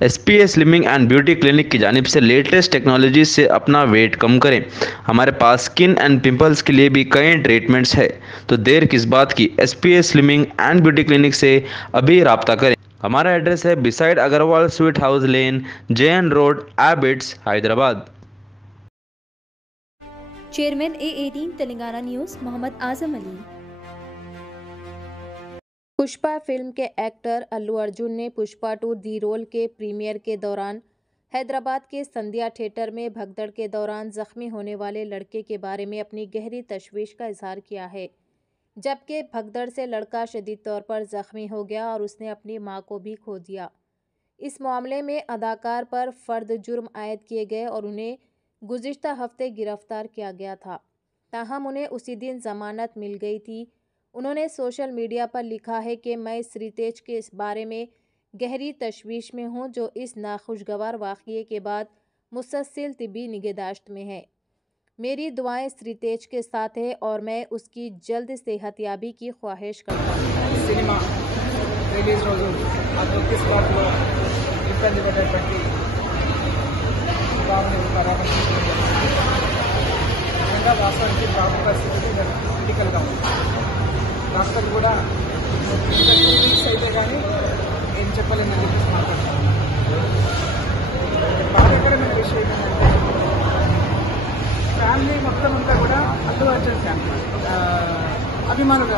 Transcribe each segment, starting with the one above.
SPS slimming and beauty clinic की जानिब से लेटेस्ट टेक्नोलॉजी से अपना वेट कम करें। हमारे पास स्किन एंड पिंपल्स के लिए भी कई ट्रीटमेंट्स है, तो देर किस बात की। SPS slimming and beauty clinic से अभी राब्ता करें। हमारा एड्रेस है beside Agarwal sweet house lane, JN road, Abids, Hyderabad. Chairman A18 Telangana news Mohammed Azam Ali. Pushpa film के एक्टर अल्लू अर्जुन ने पुष्पा 2 दी रोल के प्रीमियर के दौरान हैदराबाद के संध्या थिएटर में भगदड़ के दौरान जख्मी होने वाले लड़के के बारे में अपनी गहरी तशवीश का इजहार किया है, जबकि भगदड़ से लड़का शदीद तौर पर जख्मी हो गया और उसने अपनी मां को भी खो दिया। इस मामले में अदाकार पर फर्द जुर्म आयद किए गए और उन्हें गुज़िश्ता हफ्ते गिरफ्तार किया गया था, ताहम उन्हें उसी दिन जमानत मिल गई थी। उन्होंने सोशल मीडिया पर लिखा है कि मैं श्रीतेज के इस बारे में गहरी तशवीश में हूं, जो इस नाखुशगवार वाक़ये के बाद मुसलसल तिब्बी निगहदाश्त में है। मेरी दुआएं श्रीतेज के साथ है और मैं उसकी जल्द सेहतयाबी की ख्वाहिश करता हूं। సినిమా రిలీజ్ రోజు ఆ తొక్కి స్పాట్లో ఇబ్బంది పడేటువంటి బాబుని పరామర్శించడం నిజంగా వాస్తవానికి బాబు పరిస్థితి క్రిటికల్గా ఉంది. డాక్టర్ కూడా ఇంకా 2 వీక్స్ అయితే కానీ ఏం చెప్పలేదని చెప్పేసి మాట్లాడుతున్నాను. బాధాకరమైన విషయం ఏంటంటే ఫ్యామిలీ మొత్తం అంతా కూడా అల్లు అర్జున్ ఫ్యామిలీ అభిమానులు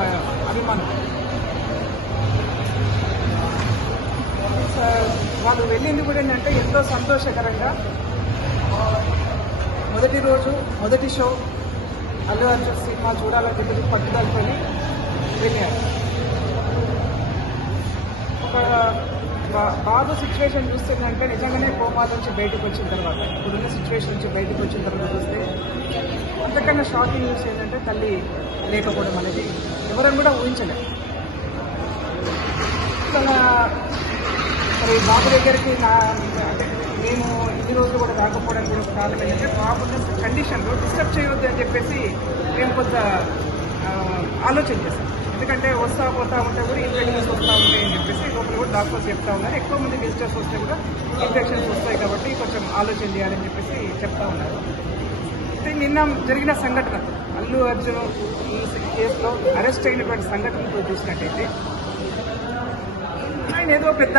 వాళ్ళు వెళ్ళింది కూడా ఏంటంటే ఎంతో సంతోషకరంగా మొదటి రోజు మొదటి షో అల్లు అర్జున్ సినిమా చూడాలని చెప్పి పట్టుదలతోని వెళ్ళారు. ఒక బాబు సిచ్యువేషన్ చూస్తుందంటే నిజంగానే కోమా నుంచి బయటకు వచ్చిన తర్వాత, ఇప్పుడున్న సిచ్యువేషన్ నుంచి బయటకు వచ్చిన తర్వాత చూస్తే అంతకన్నా షాకింగ్ న్యూస్ ఏంటంటే తల్లి లేకపోవడం అనేది ఎవరైనా కూడా ఊహించలేదు. మరి బాబు దగ్గరికి మేము ఇన్ని రోజులు కూడా రాకపోవడానికి కూడా ఒక కారణం ఏంటంటే బాబున్న కండిషన్లో డిస్టర్బ్ చేయవద్దు అని చెప్పేసి మేము కొంత ఆలోచన చేస్తాం. ఎందుకంటే వస్తూ పోతా ఉంటే కూడా ఇన్ఫెక్షన్స్ వస్తూ ఉంటాయి అని చెప్పేసి లోపల కూడా డాక్టర్స్ చెప్తా ఉన్నారు. ఎక్కువ మంది విజిటర్స్ వస్తే కూడా ఇన్ఫెక్షన్స్ వస్తాయి కాబట్టి కొంచెం ఆలోచన చేయాలని చెప్పేసి చెప్తా ఉన్నారు. అయితే నిన్న జరిగిన సంఘటన అల్లు అర్జున్ ఈ కేసులో అరెస్ట్ అయినటువంటి సంఘటనతో చూసినట్టయితే ఆయన ఏదో పెద్ద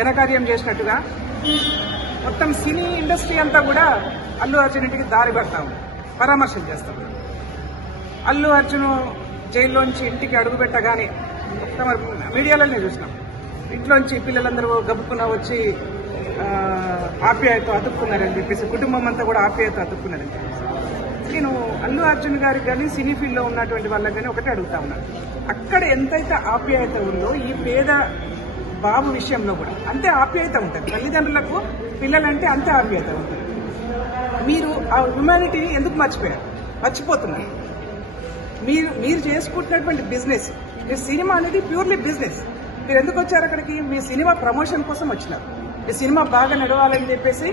ఘనకార్యం చేసినట్టుగా మొత్తం సినీ ఇండస్ట్రీ అంతా కూడా అల్లు అర్జున్ ఇంటికి దారి పడతా ఉంది, పరామర్శలు చేస్తాం. అల్లు అర్జున్ జైల్లోంచి ఇంటికి అడుగు పెట్టగానే మీడియాలోనే చూసినాం, ఇంట్లోంచి పిల్లలందరూ గబుక్కున వచ్చి ఆప్యాయత అతుక్కున్నారని చెప్పేసి, కుటుంబం అంతా కూడా ఆప్యాయత అతుక్కున్నారని చెప్పేసి. నేను అల్లు అర్జున్ గారికి కానీ సినీ ఫీల్డ్లో ఉన్నటువంటి వాళ్ళకి కానీ ఒకటే అడుగుతా ఉన్నాను, అక్కడ ఎంతైతే ఆప్యాయత ఉందో ఈ పేద బాబు విషయంలో కూడా అంతే ఆప్యాయత ఉంటుంది. తల్లిదండ్రులకు పిల్లలంటే అంతే ఆప్యాయత ఉంటుంది. మీరు ఆ హ్యుమానిటీని ఎందుకు మర్చిపోతున్నారు? మీరు చేసుకుంటున్నటువంటి బిజినెస్, మీ సినిమా అనేది ప్యూర్లీ బిజినెస్. మీరు ఎందుకు వచ్చారు అక్కడికి? మీ సినిమా ప్రమోషన్ కోసం వచ్చినారు. మీ సినిమా బాగా నడవాలని చెప్పేసి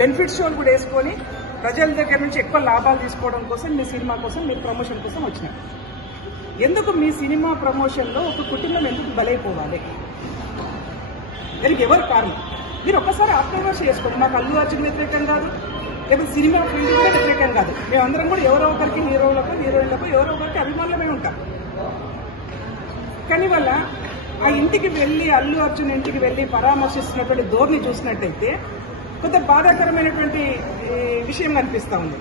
బెనిఫిట్ షోలు కూడా వేసుకొని ప్రజల దగ్గర నుంచి ఎక్కువ లాభాలు తీసుకోవడం కోసం, మీ సినిమా కోసం, మీ ప్రమోషన్ కోసం వచ్చినారు. ఎందుకు మీ సినిమా ప్రమోషన్లో ఒక కుటుంబం ఎందుకు బలైపోవాలి? దానికి ఎవరు కారణం? మీరు ఒక్కసారి ఆత్మవిమర్శ చేసుకోండి. మాకు అల్లు అర్జున్ వ్యతిరేకం కాదు, లేకపోతే సినిమా ఫీల్డ్ కూడా వ్యతిరేకం కాదు. మేమందరం కూడా ఎవరో ఒకరికి, హీరోలకు హీరోయిన్లకు ఎవరో ఒకరికి అభిమానులమే ఉంటాం. కానీ వల్ల ఆ ఇంటికి వెళ్ళి, అల్లు అర్జున్ ఇంటికి వెళ్ళి పరామర్శిస్తున్నటువంటి ధోరణి చూసినట్టయితే కొంత బాధాకరమైనటువంటి విషయం కనిపిస్తా ఉంది.